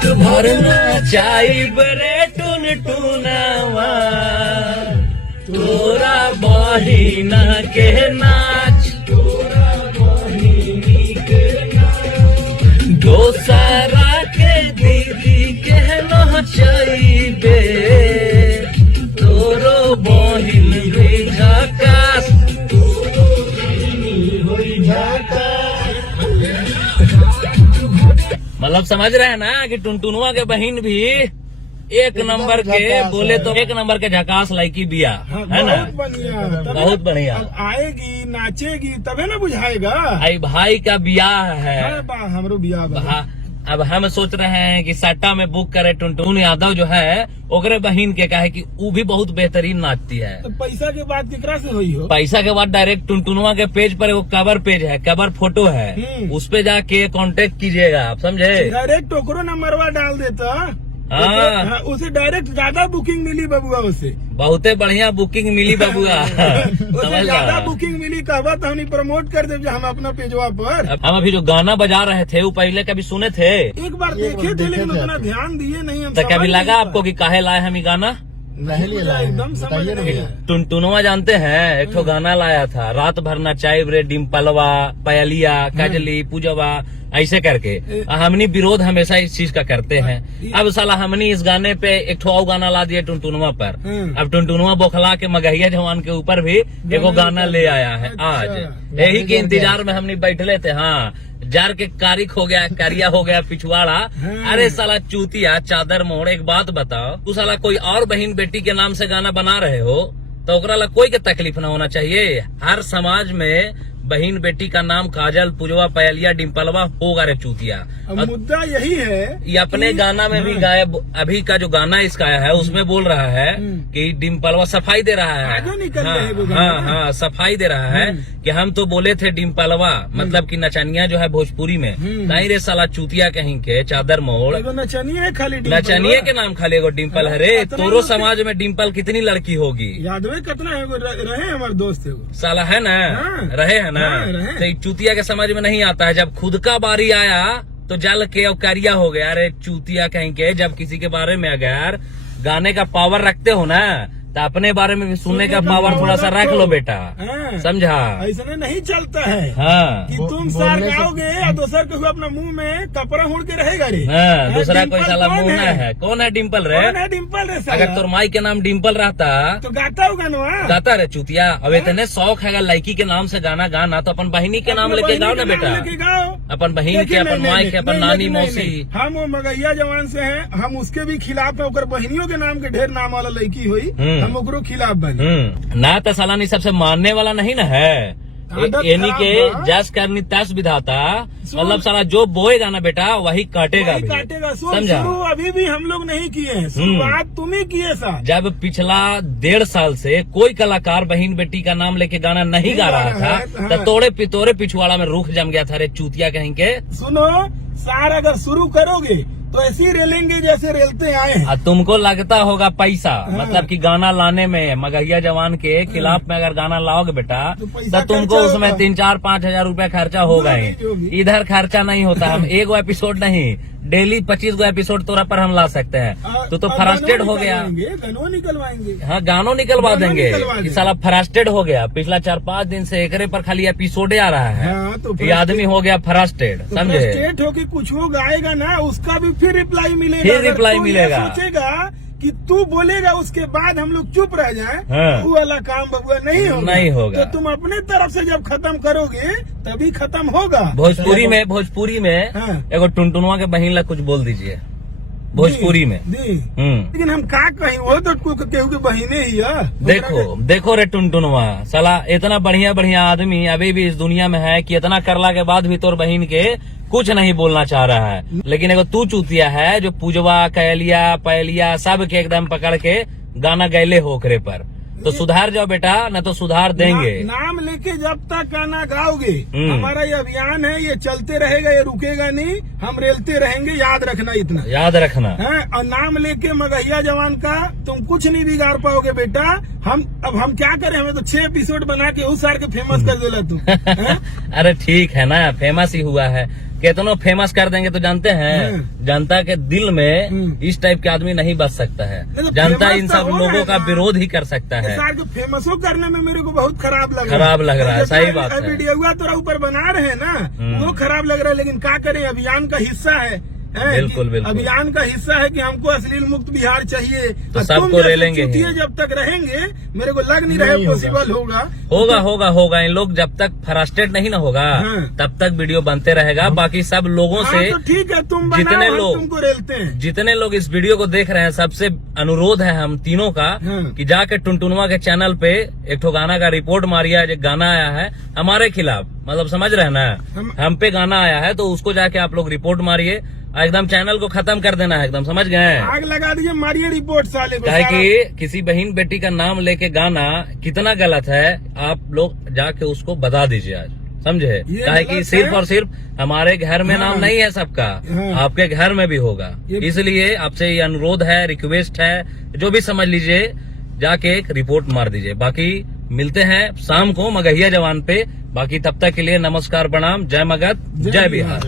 रात भरना चाई बरे टुन टुनावा तोरा बहिना के नाच दोसरा के दीदी के नचैबे तोरो बहिन भी झकास मतलब समझ रहे हैं ना कि टुनटुनुआ के बहन भी एक नंबर के बोले तो एक नंबर के झकास लाइकी बिया है ना। बहुत बढ़िया, बहुत बढ़िया। अब आएगी नाचेगी तबे ना बुझाएगा। आई भाई का बियाह है। हमरो बियाह बा। अब हम सोच रहे हैं कि सट्टा में बुक करे टुनटुन यादव जो है ओकरे बहन के कहे कि वो भी बहुत बेहतरीन नाचती है। तो पैसा के बाद केकरा से हुई हो? पैसा के बाद डायरेक्ट टुनटुनुआ के पेज पर वो कवर पेज है, कवर फोटो है, उस पे जाके कांटेक्ट कीजिएगा, आप समझे। डायरेक्ट ओकरो नंबरवा डाल देता। हाँ, उसे डायरेक्ट ज्यादा बुकिंग मिली बबुआ। उसे बहुते बढ़िया बुकिंग मिली बबुआ। उसे ज्यादा बुकिंग मिली कहवा तो हम प्रमोट कर दे हम अपना पेजवा पर। हम अभी जो गाना बजा रहे थे वो पहले कभी सुने थे? एक बार देखे थे लेकिन उतना ध्यान दिए नहीं हम। तो कभी लगा आपको कि काहे लाए हम ये गाना? एकदम समझ नहीं है। टुनटुनुआ जानते हैं एक तो गाना लाया था, रात भर नचाई रे डिम्पलवा पयलिया कजली पूजवा ऐसे करके। हमनी विरोध हमेशा इस चीज का करते हैं। अब साला हमनी इस गाने पे एक ठो और गाना ला दिए टुनटुनुआ पर। अब टुनटुनुआ बोखला के मगहिया जवान के ऊपर भी एगो गाना ले आया है आज। यही के इंतजार में हमनी बैठले थे। हाँ, जार के कारिक हो गया, कारिया हो गया पिछवाड़ा। अरे साला चूतिया चादर मोड़, एक बात बताओ, तू साला कोई और बहन बेटी के नाम से गाना बना रहे हो तो ओकरा ला कोई के तकलीफ ना होना चाहिए। हर समाज में बहन बेटी का नाम काजल पूजवा पयलिया डिम्पलवा होगा रे चूतिया। मुद्दा यही है। ये अपने गाना में भी गाया, अभी का जो गाना इसका आया है उसमें बोल रहा है कि डिम्पलवा सफाई दे रहा है। हाँ, सफाई दे रहा है कि हम तो बोले थे डिम्पलवा, मतलब कि नचनिया जो है भोजपुरी में। नहीं रे साला चूतिया कहीं के चादर मोड़, नचनिया खाली नचनिया के नाम खाली एगो डिम्पल है रे। तोरो समाज में डिम्पल कितनी लड़की होगी? यादव कितना है रहे हमारे दोस्त है साला है ना, रहे है ना। तो चूतिया के समझ में नहीं आता है। जब खुद का बारी आया तो जल के औकारिया हो गया। अरे चूतिया कहीं के, जब किसी के बारे में अगर गाने का पावर रखते हो ना तो अपने बारे में भी सुनने का पावर थोड़ा सा रख लो बेटा, समझा। ऐसा नहीं चलता है। हाँ, कि तुम सार गाओगे और दूसर को अपना मुंह में कपड़ा उड़ के रहेगा रे। हाँ, दूसरा कोई साला मुंह ना है। कौन है डिम्पल रे? कौन है डिम्पल रे? अगर तोर माई के नाम डिम्पल रहता तो गाता होगा ना। गाता रे चूतिया। अब इतने शौक है लड़की के नाम से गाना गाना तो अपन बहिनी के नाम लेके गाओ ना बेटा। अपन बहन के, अपन माई के, अपन नानी मौसी। हम वो मगहिया जवान से हैं, हम उसके भी खिलाफ है। बहनियों के नाम के ढेर नाम वाला लड़की हुई, हम ओकरो खिलाफ बने। ना तो साला नहीं सबसे मानने वाला नहीं ना है। यानी के जस करनी तस विधाता, मतलब साला जो बोएगा ना बेटा वही काटेगा भी, समझा। अभी भी हम लोग नहीं किए हैं, शुरुआत तुम ही किए साहब। जब पिछला 1.5 साल से कोई कलाकार बहन बेटी का नाम लेके गाना नहीं गा रहा था तो तोरे पिछवाड़ा में रुख जम गया था रे चूतिया कहीं के। सुनो सार, अगर शुरू करोगे तो ऐसे ही रेलेंगे जैसे रेलते आए हैं। तुमको लगता होगा पैसा, मतलब कि गाना लाने में मगहिया जवान के खिलाफ में अगर गाना लाओगे बेटा तो तुमको उसमें 3-4-5 हजार रुपया खर्चा होगा ही। इधर खर्चा नहीं होता। हम एक एपिसोड नहीं, डेली 25 गो एपिसोड तोरा पर हम ला सकते हैं। तो फ्रस्ट्रेट हो गया। गानों निकलवाएंगे। हाँ, गानों निकलवा देंगे। साला फ्रस्ट्रेट हो गया। पिछला 4-5 दिन से एकरे पर खाली एपिसोडे आ रहा है। तो ये आदमी हो गया फ्रस्ट्रेट, समझे। फ्रस्ट्रेट होके कुछ हो गाएगा ना, उसका भी फिर रिप्लाई मिलेगा। फिर रिप्लाई मिलेगा। सोचेगा कि तू बोलेगा उसके बाद हम लोग चुप रह जाएं, वो वाला काम बबुआ नहीं होगा। तो तुम अपने तरफ से जब खत्म करोगे तभी खत्म होगा। भोजपुरी में एगो टुनटुनुआ के बहन ला कुछ बोल दीजिए भोजपुरी में। लेकिन हम का कहीं, वो तो केहू के बहिने ही है। देखो रे टुनटुनुआ, साला इतना बढ़िया आदमी अभी भी इस दुनिया में है कि इतना करला के बाद भी तोर बहन के कुछ नहीं बोलना चाह रहा है। लेकिन एगो तू चूतिया है जो पूजवा कैलिया पयलिया सब के एकदम पकड़ के गाना गैले हो ओकरे पर। तो सुधार जाओ बेटा, न तो सुधार देंगे। नाम लेके जब तक गाना गाओगे, हमारा ये अभियान है, ये चलते रहेगा, ये रुकेगा नहीं। हम रेलते रहेंगे, याद रखना, इतना याद रखना है। और नाम लेके मगहिया जवान का तुम कुछ नहीं बिगाड़ पाओगे बेटा। अब हम क्या करें, हमें तो 6 एपिसोड बना के उस सार के फेमस कर देला तू। अरे ठीक है ना, फेमस ही हुआ है कितना फेमस कर देंगे तो जानते हैं जनता के दिल में इस टाइप के आदमी नहीं बच सकता है। तो जनता इन फेमस सब तो हो लोगों का रहा है। विरोध ही कर सकता है। सर, फेमसो करने में मेरे को बहुत खराब लग रहा है, सही बात है। वीडियो थोड़ा ऊपर बना रहे हैं ना, वो खराब लग रहा है, लेकिन क्या करें, अभियान का हिस्सा है। बिल्कुल बिल्कुल, अभियान का हिस्सा है कि हमको अश्लील मुक्त बिहार चाहिए, तो सबको रेलेंगे ही। जब तक रहेंगे मेरे को लग नहीं रहा है पॉसिबल होगा। इन लोग जब तक फ्रस्ट्रेट नहीं ना होगा तब तक वीडियो बनते रहेगा। बाकी सब लोगों से तो ठीक है, तुम जितने लोग तुमको रेलते हैं, जितने लोग इस वीडियो को देख रहे हैं, सबसे अनुरोध है हम तीनों का कि जाके टुनटुनवा के चैनल पे एक ठो गाना का रिपोर्ट मारिया। जो गाना आया है हमारे खिलाफ, मतलब समझ रहे हैं ना, हम पे गाना आया है, तो उसको जाके आप लोग रिपोर्ट मारिए, एकदम चैनल को खत्म कर देना है, एकदम समझ गए। आग लगा दीजिए, मारिए रिपोर्ट साले को। काहे कि किसी बहन बेटी का नाम लेके गाना कितना गलत है, आप लोग जाके उसको बता दीजिए आज, समझे। काहे कि सिर्फ और सिर्फ हमारे घर में नाम नहीं है सबका, आपके घर में भी होगा। इसलिए आपसे ये अनुरोध है, रिक्वेस्ट है, जो भी समझ लीजिए, जाके एक रिपोर्ट मार दीजिए। बाकी मिलते हैं शाम को मगहिया जवान पे। बाकी तब तक के लिए नमस्कार, प्रणाम, जय मगध, जय बिहार।